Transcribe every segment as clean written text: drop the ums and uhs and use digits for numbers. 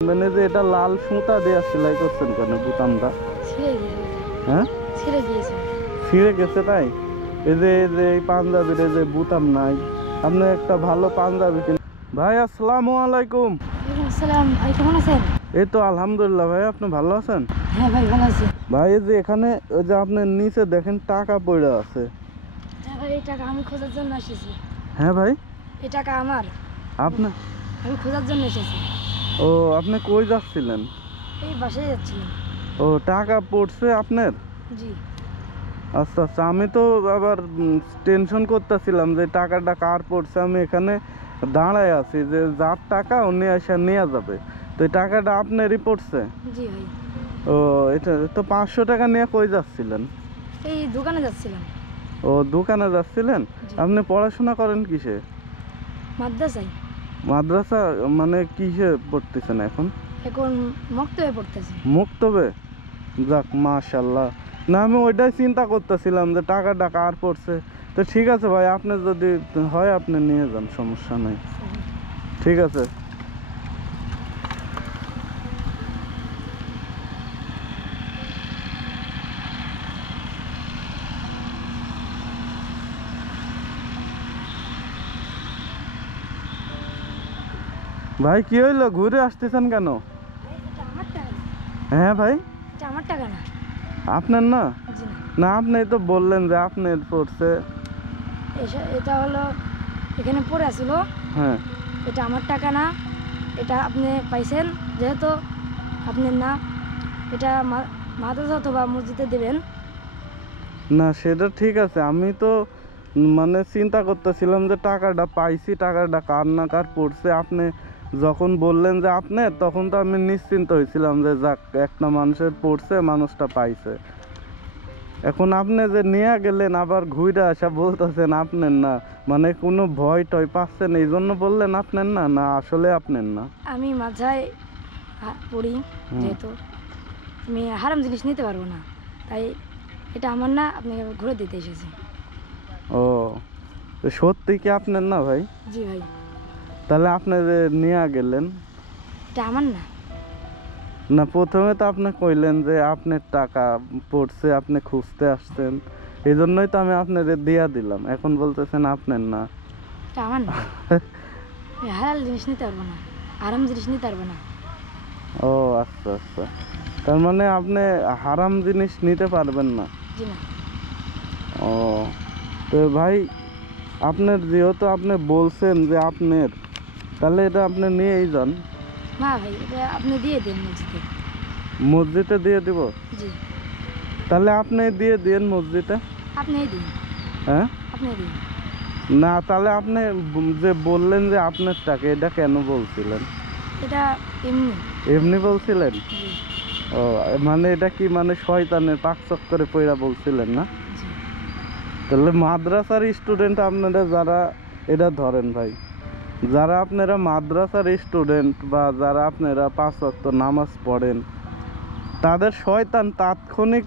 মানে যে এটা লাল সুতা দিয়ে সেলাই করছেন কেন বুতামটা? হ্যাঁ ছিঁড়ে গেছে তাই? এই যে এই পাঞ্জাবির যে বুতাম নাই, আপনি একটা ভালো পাঞ্জাবি কিনে। ভাই আসসালামু আলাইকুম। আসসালাম ভাই, কেমন আছেন? এই তো আলহামদুলিল্লাহ। ভাই আপনি ভালো আছেন? হ্যাঁ ভাই ভালো আছি। ভাই এই যে এখানে ওই যে আপনার নিচে দেখেন টাকা পড়ে আছে। হ্যাঁ ভাই, এই টাকা আমি খোঁজার জন্য এসেছি। হ্যাঁ ভাই, এই টাকা আমার, আপনার? আমি খোঁজার জন্য এসেছি। ও আপনি কই যাচ্ছিলেন? এই বাসায় যাচ্ছিলাম। ও টাকা পড়ছে আপনার? জি। আচ্ছা আচ্ছা, আমি তো আবার টেনশন করতেছিলাম যে টাকাটা কার পড়ছে। আমি এখানে দাঁড়ায় আছি যে যার টাকা উনি এসে নিয়ে যাবে, তো এই টাকাটা আপনারই পড়ছে? জি ভাই। ও এটা তো 500 টাকা নিয়ে কই যাচ্ছিলেন? এই দোকানে যাচ্ছিলাম। ও দোকানে যাচ্ছিলেন? জি। আপনি পড়াশোনা করেন কিসে? মাদ্রাসায়। মাদ্রাসা মানে কিসে পড়তেছেন এখন? এখন মক্তবে পড়তেছি। মুক্তবে? যাক মাশাল্লাহ। না আমি ওইটাই চিন্তা করতেছিলাম যে টাকাটা কার পড়ছে। তো ঠিক আছে ভাই, আপনি যদি হয় আপনি নিয়ে যান, সমস্যা নাই। ঠিক আছে। ভাই কি হইলো, ঘুরে আসতেছেন কেন? এটা আমার টাকা না। হ্যাঁ ভাই, এটা আমার টাকা না। আপনার না? জি না। না আপনি তো বললেন যে আপনার পড়ছে। এটা হলো এখানে পড়ে আসছিল। হ্যাঁ। এটা আমার টাকা না, এটা আপনি পাইছেন যেহেতু আপনার না। এটা মাদ্রাসা অথবা মসজিদে দেবেন। না সেটা ঠিক আছে, আমি তো মানে চিন্তা করতেছিলাম যে টাকাটা পাইছি, টাকাটা কার না কার পড়ছে। আপনি যখন বললেন যে আপনার, তখন তো আমি নিশ্চিন্ত হয়েছিলাম যে যাক একটা মানুষের পড়ছে, মানুষটা পাইছে। এখন আপনি যে নিয়ে গেলেন আবার ঘুরে আসা বলতেছেন আপনার না, মানে কোনো ভয় টয় পাচ্ছেন এই জন্য বললেন আপনার না? না আসলে আপনার না? আমি মাঝায় পড়ি, যেহেতু আমি হারাম জিনিস নিতে পারবো না, তাই এটা আমার না, আপনাকে ঘুরে দিতে এসেছি। ও তো সত্যি কি আপনার না ভাই? জি ভাই। তাহলে আপনি যে নিয়ে গেলেন? এটা আমার না। না প্রথমে তো আপনি কইলেন যে আপনার টাকা পড়ছে, আপনি খুঁজতে আসছেন, এই জন্যই তো আমি আপনাদের দিয়া দিলাম। এখন বলতেছেন আপনার না। এটা আমার না। আমি হালাল জিনিস নিতে পারবো না, হারাম জিনিস নিতে পারবো না। ও আচ্ছা আচ্ছা, তার মানে আপনি হারাম জিনিস নিতে পারবেন না? জি না। ও তো ভাই, আপনার যেহেতু আপনি বলছেন যে আপনার, তাহলে এটা আপনি নিয়েই যান। না ভাই, এটা আপনি দিয়ে দিন মসজিদে। মসজিদে দিয়ে দিব? জি। তাহলে আপনি দিয়ে দিন মসজিদে। আপনি দিন। হ্যাঁ আপনি দিন। না তাহলে আপনি যে বললেন যে আপনার টাকা, এটা কেন বলছিলেন? এটা এমনি। এমনি বলছিলেন? জি। ও মানে এটা কি মানে শয়তানের পাক চক্করে পইরা বলছিলেন না? জি। তাহলে মাদ্রাসার স্টুডেন্ট আপনারা যারা, এটা ধরেন ভাই, যারা আপনারা মাদ্রাসার স্টুডেন্ট বা যারা আপনারা 5 ওয়াক্ত নামাজ পড়েন, তাদের শয়তান তাৎক্ষণিক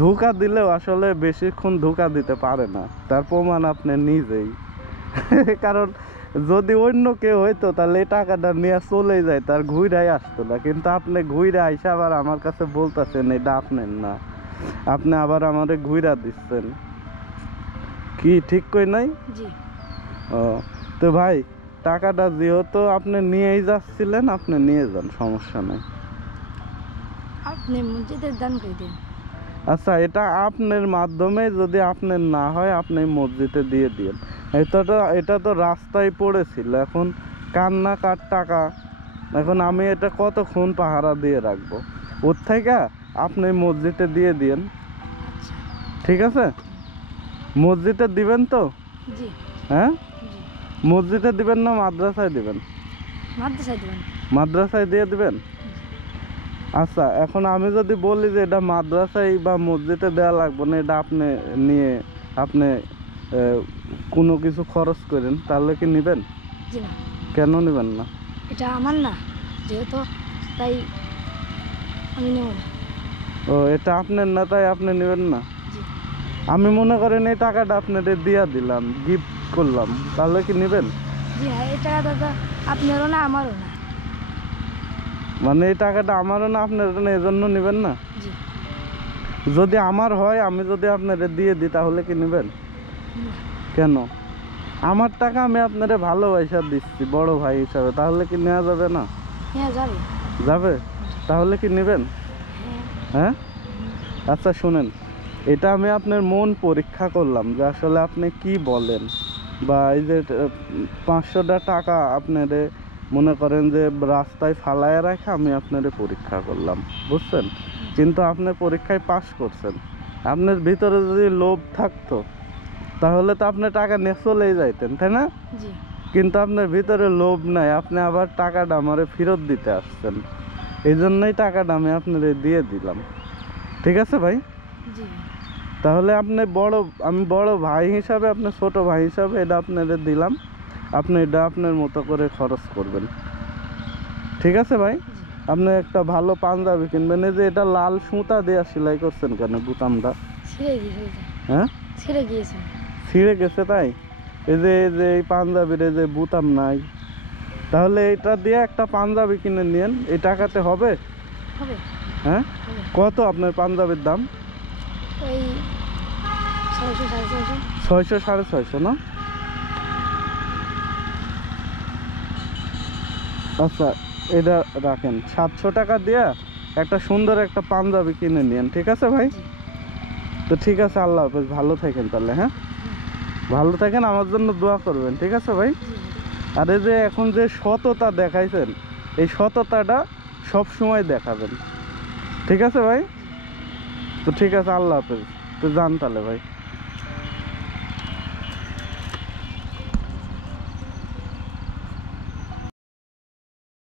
ধোঁকা দিলেও আসলে বেশিক্ষণ ধোঁকা দিতে পারে না। তার প্রমাণ আপনি নিজেই। কারণ যদি অন্য কেউ হইতো তাহলে এই টাকাটা নিয়ে চলে যায়, তার ঘুরাই আসতো না। কিন্তু আপনি ঘুরে আইসা আবার আমার কাছে বলতেছেন এটা আপনার না, আপনি আবার আমারে ঘুরা দিচ্ছেন। কি ঠিক কই নাই? জি। ও তো ভাই, টাকাটা যেহেতু আপনি নিয়েই যাচ্ছিলেন, আপনি নিয়ে যান, সমস্যা নাই। আপনি মসজিদের দান করে দিন। আচ্ছা এটা আপনার মাধ্যমে যদি আপনার না হয়, আপনি মসজিদে দিয়ে দিন। এটা তো রাস্তায় পড়েছিল, এখন কার না কার টাকা, এখন আমি এটা কতক্ষণ পাহারা দিয়ে রাখবো? ওর থেকে আপনি মসজিদে দিয়ে দিন। আচ্ছা। ঠিক আছে, মসজিদে দিবেন তো? জি। হ্যাঁ জি। মসজিদে দিবেন না মাদ্রাসায় দিবেন? মাদ্রাসায় দেবেন। মাদ্রাসায় দিয়ে দিবেন। আচ্ছা এখন আমি যদি বলি যে এটা মাদ্রাসায় বা মসজিদে দেওয়া লাগবে না, এটা আপনি নিয়ে আপনি কোনো কিছু খরচ করেন, তাহলে কি নেবেন? জি না। কেন নেবেন না? এটা আমার না যেহেতু, তাই আমি নেব না। ও এটা আপনার না তাই আপনি নেবেন না? জি। আমি মনে করেন এই টাকাটা আপনাদের দিয়া দিলাম, গিফট করলাম, তাহলে কি নেবেন? জি হ্যাঁ, এই টাকা দাদা আপনারও না আমারও না। মানে এই টাকাটা আমারও না, আপনার না, এজন্য নেবেন না? জি। যদি আমার হয়, আমি যদি আপনারে দিয়ে দিই, তাহলে কি নেবেন? না। কেন? আমার টাকা আমি আপনারে ভালোবাসা দিচ্ছি বড় ভাই হিসাবে, তাহলে কি নেওয়া যাবে না? হ্যাঁ যাবে। যাবে? তাহলে কি নেবেন? হ্যাঁ। হ্যাঁ, আচ্ছা শুনেন, এটা আমি আপনার মন পরীক্ষা করলাম যে আসলে আপনি কি বলেন, বা এই যে 500টা টাকা আপনারে মনে করেন যে রাস্তায় ফালায় রাখে আমি আপনারে পরীক্ষা করলাম, বুঝছেন? কিন্তু আপনি পরীক্ষায় পাস করছেন। আপনার ভিতরে যদি লোভ থাকতো, তাহলে তো আপনি টাকা নিয়ে চলেই যাইতেন, তাই না? জি। কিন্তু আপনার ভিতরে লোভ নাই, আপনি আবার টাকাটা আমারে ফেরত দিতে আসছেন। এই জন্যই টাকাটা আমি আপনারে দিয়ে দিলাম। ঠিক আছে ভাই? জি। তাহলে আপনি আমি বড় ভাই হিসাবে, আপনার ছোট ভাই হিসাবে এটা আপনাদের দিলাম, আপনি এটা আপনার মতো করে খরচ করবেন। ঠিক আছে ভাই? জি। আপনি একটা ভালো পাঞ্জাবি কিনবেন। এই যে এটা লাল সুতা দিয়ে সেলাই করছেন কেন বুতামটা? ছিঁড়ে গিয়েছে। হ্যাঁ, ছিঁড়ে গিয়েছে। ছিঁড়ে গেছে তাই? এই যে এই পাঞ্জাবির এই যে বুতাম নাই, তাহলে এটা দিয়ে একটা পাঞ্জাবি কিনে নিন, এই টাকাতে হবে? হবে। হ্যাঁ, হবে। কত আপনার পাঞ্জাবির দাম? ওই 600 650। 600 650 না? আচ্ছা, এটা রাখেন, 700 টাকা দিয়ে একটা সুন্দর একটা পাঞ্জাবি কিনে নিন। ঠিক আছে ভাই? জি। তো ঠিক আছে, আল্লাহ হাফেজ, ভালো থাকেন তাহলে। হ্যাঁ, ভালো থাকেন, আমার জন্য দোয়া করবেন। ঠিক আছে ভাই? জি। আর এই যে এখন যে সততা দেখাইছেন, এই সততাটা সব সময় দেখাবেন। ঠিক আছে ভাই? তো ঠিক আছে, আল্লাহ হাফেজ। তো যান তাহলে ভাই।